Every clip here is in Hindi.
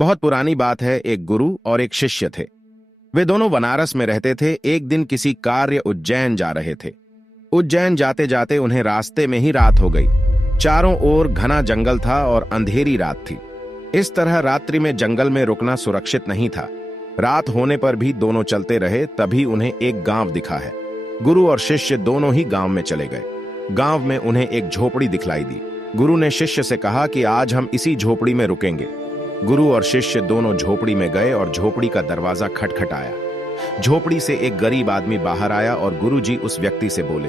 बहुत पुरानी बात है। एक गुरु और एक शिष्य थे। वे दोनों बनारस में रहते थे। एक दिन किसी कार्य उज्जैन जा रहे थे। उज्जैन जाते जाते उन्हें रास्ते में ही रात हो गई। चारों ओर घना जंगल था और अंधेरी रात थी। इस तरह रात्रि में जंगल में रुकना सुरक्षित नहीं था। रात होने पर भी दोनों चलते रहे। तभी उन्हें एक गांव दिखा है। गुरु और शिष्य दोनों ही गांव में चले गए। गांव में उन्हें एक झोपड़ी दिखलाई दी। गुरु ने शिष्य से कहा कि आज हम इसी झोपड़ी में रुकेंगे। गुरु और शिष्य दोनों झोपड़ी में गए और झोपड़ी का दरवाजा खटखटाया। झोपड़ी से एक गरीब आदमी बाहर आया और गुरुजी उस व्यक्ति से बोले,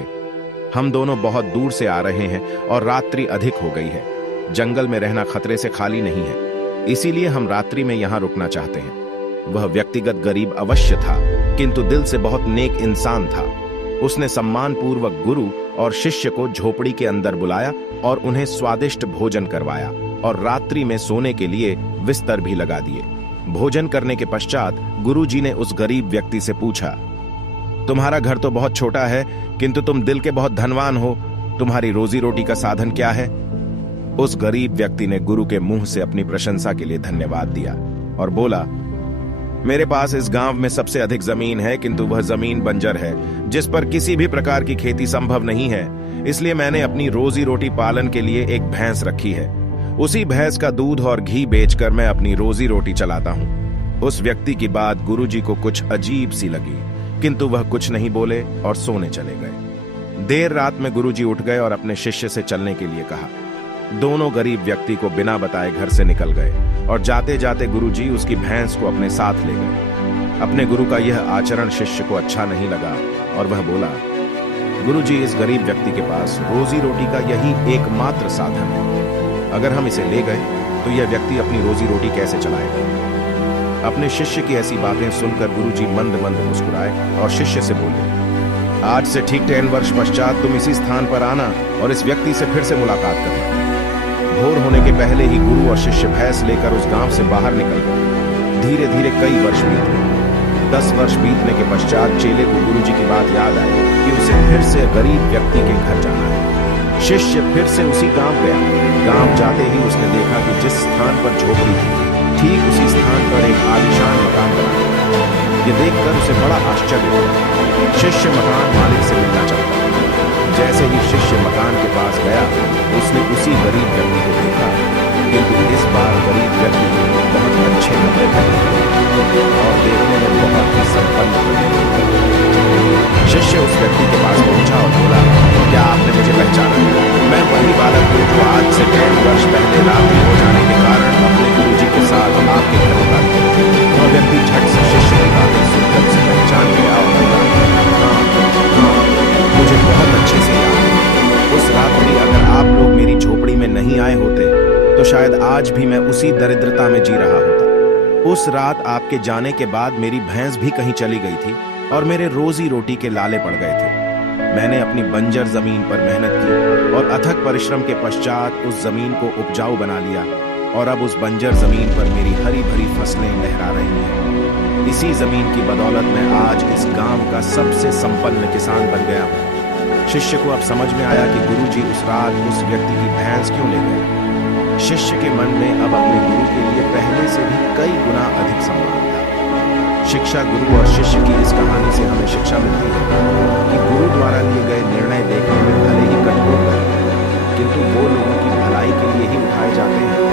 हम दोनों बहुत दूर से आ रहे हैं और रात्रि अधिक हो गई है। जंगल में रहना खतरे से खाली नहीं है, इसीलिए हम रात्रि में यहां रुकना चाहते हैं। वह व्यक्तिगत गरीब अवश्य था, किंतु दिल से बहुत नेक इंसान था। उसने सम्मानपूर्वक गुरु और शिष्य को झोपड़ी के अंदर बुलाया और उन्हें स्वादिष्ट भोजन करवाया और रात्रि में सोने के लिए बिस्तर भी लगा दिए। भोजन करने के पश्चात गुरुजी ने उस गरीब व्यक्ति से पूछा, तुम्हारा घर तो बहुत छोटा है, किंतु तुम दिल के बहुत धनवान हो। तुम्हारी रोजी रोटी का साधन क्या है? उस गरीब व्यक्ति ने गुरु के मुंह से अपनी प्रशंसा के लिए धन्यवाद दिया और बोला, मेरे पास इस गांव में सबसे अधिक जमीन है, किंतु वह जमीन बंजर है जिस पर किसी भी प्रकार की खेती संभव नहीं है। इसलिए मैंने अपनी रोजी रोटी पालन के लिए एक भैंस रखी है। उसी भैंस का दूध और घी बेचकर मैं अपनी रोजी रोटी चलाता हूँ। उस व्यक्ति की बात गुरुजी को कुछ अजीब सी लगी, किंतु वह कुछ नहीं बोले और सोने चले गए। देर रात में गुरुजी उठ गए और अपने शिष्य से चलने के लिए कहा। दोनों गरीब व्यक्ति को बिना बताए घर से निकल गए और जाते जाते गुरुजी उसकी भैंस को अपने साथ ले गए। अपने गुरु का यह आचरण शिष्य को अच्छा नहीं लगा और वह बोला, गुरुजी, इस गरीब व्यक्ति के पास रोजी रोटी का यही एकमात्र साधन है। अगर हम इसे ले गए तो यह व्यक्ति अपनी रोजी रोटी कैसे चलाएगा? अपने शिष्य की ऐसी बातें सुनकर गुरुजी मंद मंद मुस्कुराए और शिष्य से बोले, आज से ठीक 10 वर्ष पश्चात तुम इसी स्थान पर आना और इस व्यक्ति से फिर से मुलाकात करना। भोर होने के पहले ही गुरु और शिष्य भैंस लेकर उस गांव से बाहर निकल गए। धीरे धीरे कई वर्ष बीत गए। 10 वर्ष बीतने के पश्चात चेले को गुरुजी की बात याद आई कि उसे फिर से गरीब व्यक्ति के घर जाना है। शिष्य फिर से उसी गांव गया। गांव जाते ही उसने देखा कि जिस स्थान पर झोपड़ी थी, ठीक उसी स्थान पर एक आलीशान मकान बना था। ये देखकर उसे बड़ा आश्चर्य हुआ। शिष्य मकान मालिक से मिलना चाहता। जैसे ही शिष्य मकान के पास गया, उसने उसी गरीब व्यक्ति को देखा, किंतु इस बार गरीब व्यक्ति बहुत अच्छे कपड़े पहने और देखने में बहुत ही संपन्न थे। शिष्य उस व्यक्ति के पास पहुंचा और बोला, क्या आपने मुझे पहचाना? मैं वही बालक हूँ जो आज से 10 वर्ष पहले रात्रि हो जाने के कारण अपने गुरुजी के साथ आपके घर उतरा। वह व्यक्ति झट से शिष्य की बातें सुनकर उसे पहचान गया और बोला, मुझे बहुत अच्छे से याद है। उस रात्रि अगर आप लोग मेरी झोपड़ी में नहीं आए होते तो शायद आज भी मैं उसी दरिद्रता में जी रहा होता। उस रात आपके जाने के बाद मेरी भैंस भी कहीं चली गई थी और मेरे रोजी रोटी के लाले पड़ गए थे। मैंने अपनी बंजर जमीन पर मेहनत की और अथक परिश्रम के पश्चात उस जमीन को उपजाऊ बना लिया और अब उस बंजर जमीन पर मेरी हरी भरी फसलें लहरा रही हैं। इसी जमीन की बदौलत मैं आज इस गांव का सबसे संपन्न किसान बन गया हूँ। शिष्य को अब समझ में आया कि गुरुजी उस रात उस व्यक्ति की भैंस क्यों ले गए। शिष्य के मन में अब अपने गुरु के लिए पहले से भी कई गुना अधिक सम्मान था। शिक्षा गुरु और शिष्य की इस कहानी से हमें शिक्षा मिलती है कि गुरु द्वारा लिए गए निर्णय देखने में भले ही कठोर लगते हैं, किंतु वो लोगों की भलाई के लिए ही उठाए जाते हैं।